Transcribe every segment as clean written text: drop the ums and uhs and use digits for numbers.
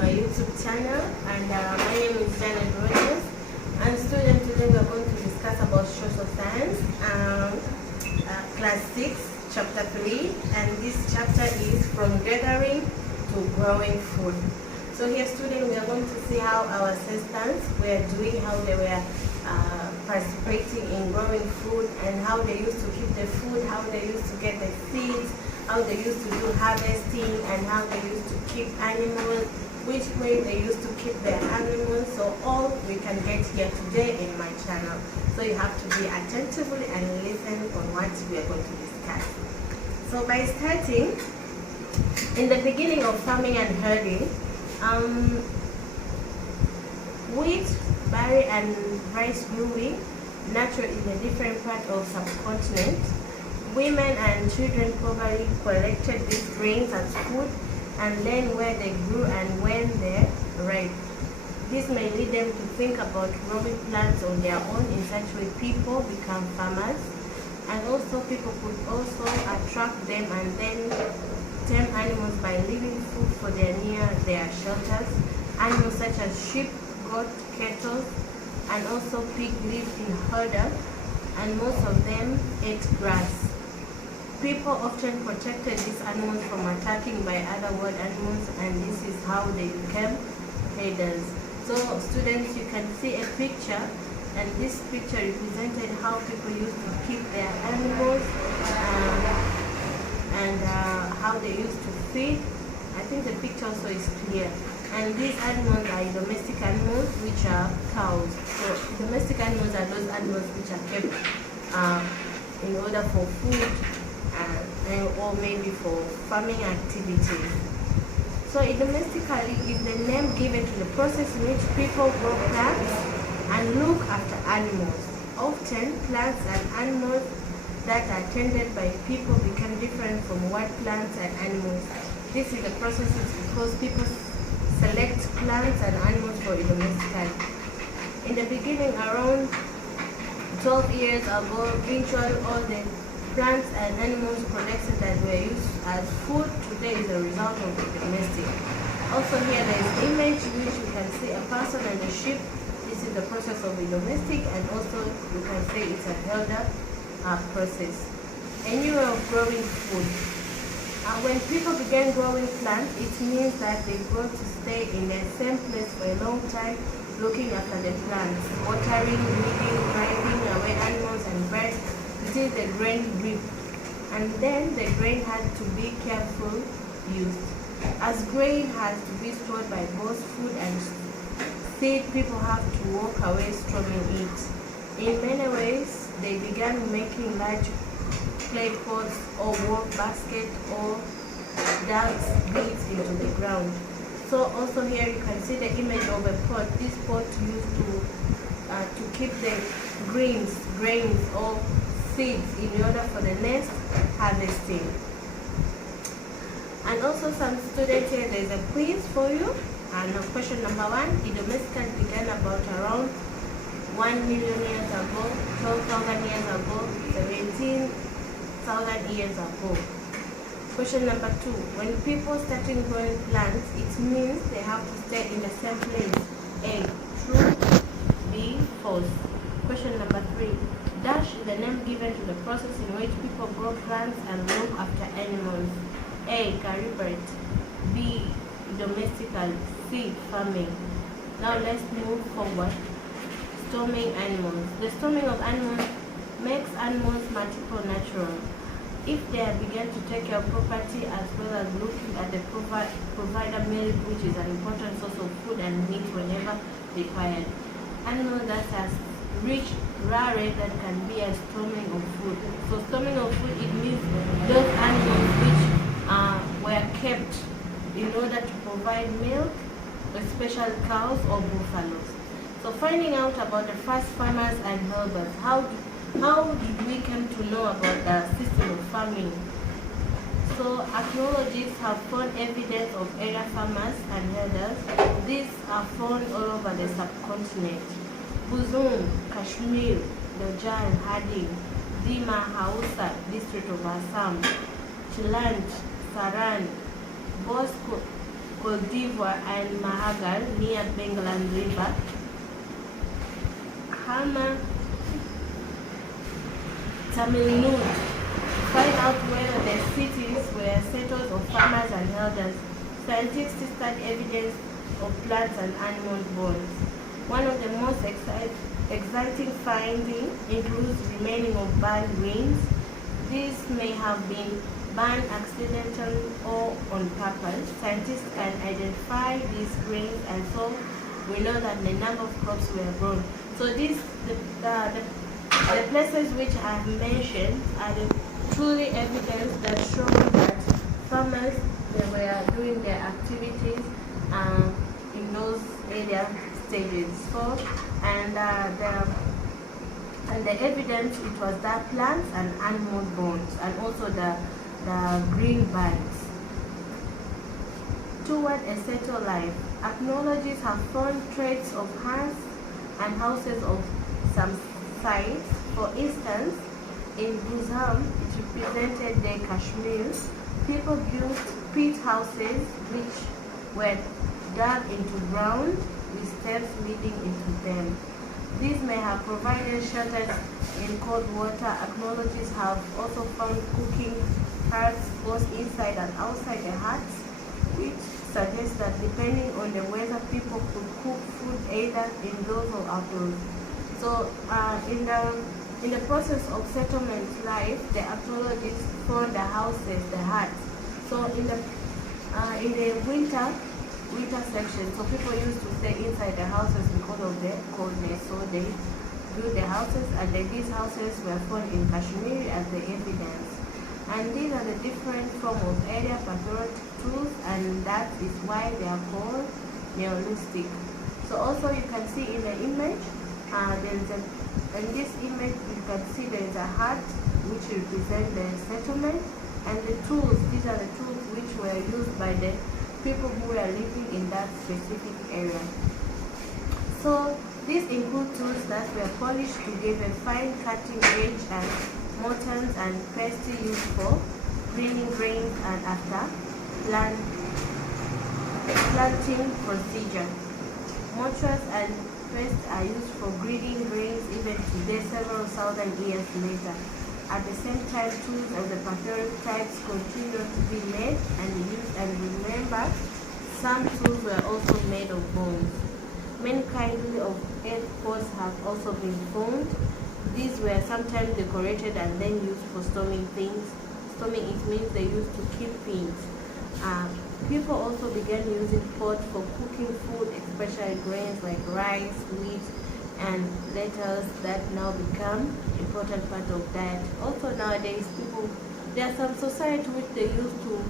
my YouTube channel, and my name is Janet Rogers. And students, today we are going to discuss about social science, class 6, chapter 3, and this chapter is from gathering to growing food. So here, students, we are going to see how our assistants were doing, how they were participating in growing food, and how they used to keep the food, how they used to get the seeds, how they used to do harvesting, and how they used to keep animals, which way they used to keep their animals. So all we can get here today in my channel. So you have to be attentively and listen on what we are going to discuss. So by starting, in the beginning of farming and herding, wheat, barley, and rice growing naturally in a different part of subcontinent. Women and children probably collected these grains as food and learned where they grew and when they ripe. This may lead them to think about growing plants on their own. In such way, people become farmers, and also people could also attract them and then tame animals by leaving food for near their shelters. Animals such as sheep, goat, cattle, and also pig lived in herders, and most of them ate grass. People often protected these animals from attacking by other wild animals, and this is how they became herders. So students, you can see a picture, and this picture represented how people used to keep their animals and how they used to feed. I think the picture also is clear. And these animals are domestic animals, which are cows. So domestic animals are those animals which are kept in order for food, or maybe for farming activities. So domestically is the name given to the process in which people grow plants and look after animals. Often plants and animals that are tended by people become different from what plants and animals. This is the process because people select plants and animals for domestically. In the beginning, around 12 years ago, virtually all the plants and animals collected that were used as food today is a result of the domestic. Also here there is an image in which you can see a person and a sheep. This is the process of the domestic, and also you can say it's a herder process. A new way of growing food. When people began growing plants, it means that they grow to stay in the same place for a long time, looking after the plants, watering, weeding, driving away animals and birds until the grain grew. And then the grain had to be carefully used. As grain has to be stored by both food and seed, people have to walk away storming it. In many ways, they began making large clay pots or work baskets or dug beads into the ground. So also here you can see the image of a pot. This pot used to keep the grains or seeds in order for the next harvesting. And also some students here, there is a quiz for you. And question number 1, the domestic began about around 1 million years ago, 12,000 years ago, 17,000 years ago. Question number 2, when people started growing plants, it means they have to stay in the same place. A, true. B, false. Question number 3, dash is the name given to the process in which people grow plants and look after animals. A, caribert. B, domestical. C, farming. Now let's move forward. Storming animals. The storming of animals makes animals multiple natural. If they begin to take care of property as well as looking at the provider milk, which is an important source of food and meat whenever required. Animals that has reached rare rate that can be a storming of food. So storming of food, it means those animals which were kept in order to provide milk, especially cows or buffaloes. So finding out about the first farmers and herders, how did we come to know about the system of farming? So archaeologists have found evidence of area farmers and herders. These are found all over the subcontinent. Buzun, Kashmir, Dojal, Harding, Dima, Hausa, district of Assam, Chilant, Saran, Bosco, Goldivar and Mahagal near Bengalan River. Hama, Tamil Nadu. Find out whether the cities were settled of farmers and elders. Scientists study evidence of plants and animal bones. One of the most exciting findings includes remaining of burned grains. These may have been burned accidentally or on purpose. Scientists can identify these grains, and so we know that the number of crops were grown. So the places which I have mentioned are the truly evidence that show that farmers, they were doing their activities in those area stages. So and the evidence, it was the plants and animal bones, and also the green buds. Toward a settled life, archaeologists have found traces of huts and houses of some sites. For instance, in Buzam, it represented the Kashmir. People built pit houses which were dug into ground with steps leading into them. These may have provided shelter in cold water. Archaeologists have also found cooking hearths both inside and outside the huts, which suggests that depending on the weather, people could cook food either indoors or outdoors. So in the process of settlement life, the archaeologists found the houses, the huts. So in the winter section, so people used to stay inside the houses because of the coldness. So they built the houses, and these houses were found in Kashmir as the evidence. And these are the different forms of area patriotic tools, and that is why they are called Neolithic. So also you can see in the image, in this image you can see there is a hut which represents the settlement, and the tools, these are the tools which were used by the people who were living in that specific area. So these include tools that were polished to give a fine cutting edge, and mortars and pestle used for grinding grains and after planting procedure. Mortars and pestle are used for grinding grains even today, several thousand years later. At the same time, tools of the patriotic types continue to be made and used, and remember, some tools were also made of bones. Many kinds of earth pots have also been found. These were sometimes decorated and then used for storming things. Storming, it means they used to keep things. People also began using pots for cooking food, especially grains like rice, wheat, and lettuce that now become important part of diet. Also nowadays, there are some societies which they used to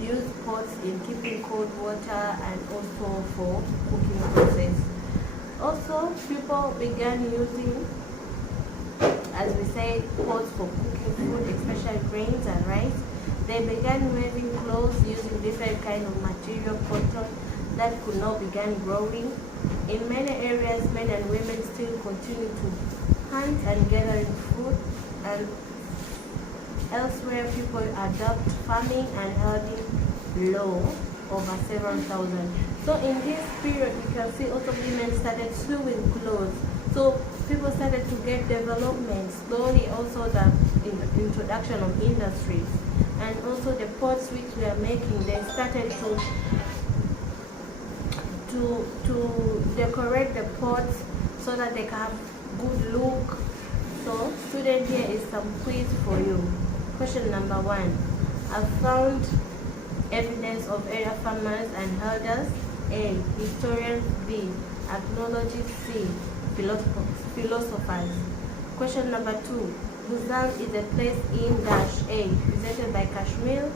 use pots in keeping cold water and also for cooking process. Also, people began using, as we say, pots for cooking food, especially grains and rice. They began weaving clothes using different kinds of material, cotton, that could not begin growing. In many areas, men and women still continue to hunt and gather food, and elsewhere people adopt farming and herding law over several thousand. So in this period, you can see also women started sewing clothes. So people started to get development slowly. Also the introduction of industries, and also the pots which we are making, they started to decorate the pots so that they can have good look. So student, here is some quiz for you. Question number 1. I found evidence of area farmers and herders. A. Historians. B. Archaeologists. C. Philosophers. Question number 2. Buzam is a place in dash. A. Presented by Kashmir.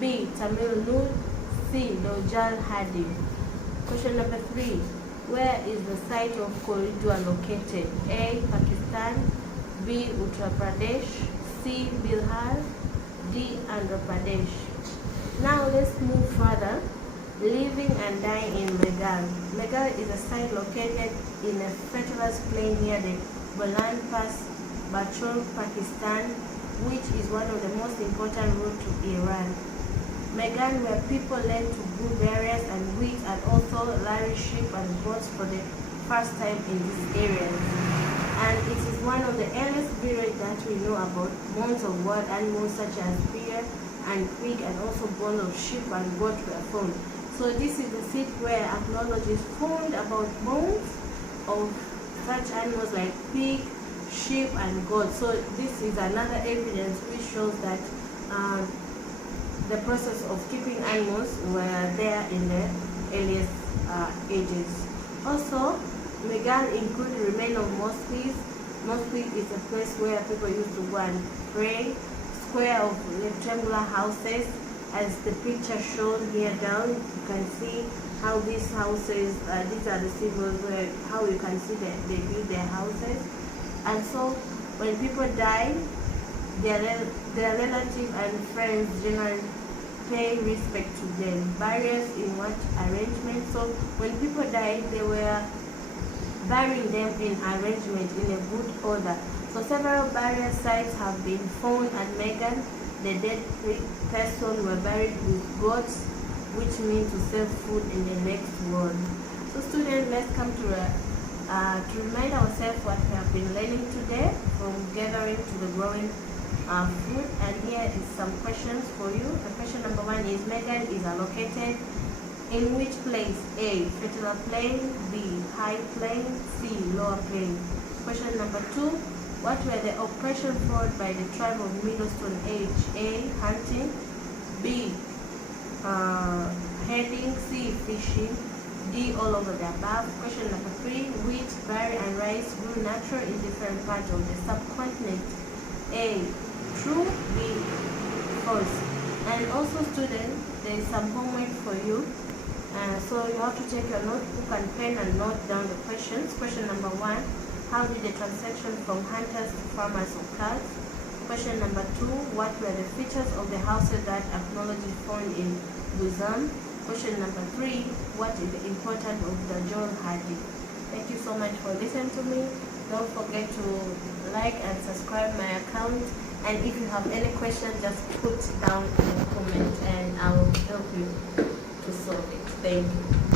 B. Tamil Nadu. C. Lojal Hadi. Question number 3. Where is the site of corridor located? A. Pakistan. B. Uttar Pradesh. C. Bihar. D. Andhra Pradesh. Now let's move further. Living and dying in Megal. Megal is a site located in a fertile plain near the Bolan Pass, Bachor, Pakistan, which is one of the most important routes to Iran. Megan, where people learn to grow berries and wheat and also rear sheep and goats for the first time in these areas. And it is one of the earliest periods that we know about. Bones of wild animals such as bear and pig and also bones of sheep and goat were found. So this is the seat where archaeologists found about bones of such animals like pig, sheep and goat. So this is another evidence which shows that the process of keeping animals were there in the earliest ages. Also, Megan include the remains of mosques. Mosque is a place where people used to go and pray. Square of rectangular houses, as the picture shown here down, you can see how these houses, these are the symbols where how you can see that they build their houses. And so when people die, their relatives and friends generally pay respect to them. Burials in what arrangement? So when people died, they were burying them in arrangement in a good order. So several burial sites have been found at Megan. The dead person were buried with goats, which means to save food in the next world. So students, let's come to remind ourselves what we have been learning today, from gathering to the growing food. And here is some questions for you. The question number 1 is, Megan is located in which place? A, fertile plain, B, high plain, C, lower plain. Question number 2, what were the operations followed by the tribe of Middle Stone Age? A, hunting, B, herding, C, fishing, D, all over the above. Question number 3, wheat, barley and rice grew naturally in different parts of the subcontinent. A, true, B, false. And also students, there is some homework for you. So you have to take your notebook and pen and note down the questions. Question number 1, how did the transition from hunters to farmers occur? Question number 2, what were the features of the houses that archaeology found in Luzon? Question number 3, what is the importance of the John Hadi? Thank you so much for listening to me. Don't forget to like and subscribe my account. And if you have any questions, just put down in the comment and I will help you to solve it. Thank you.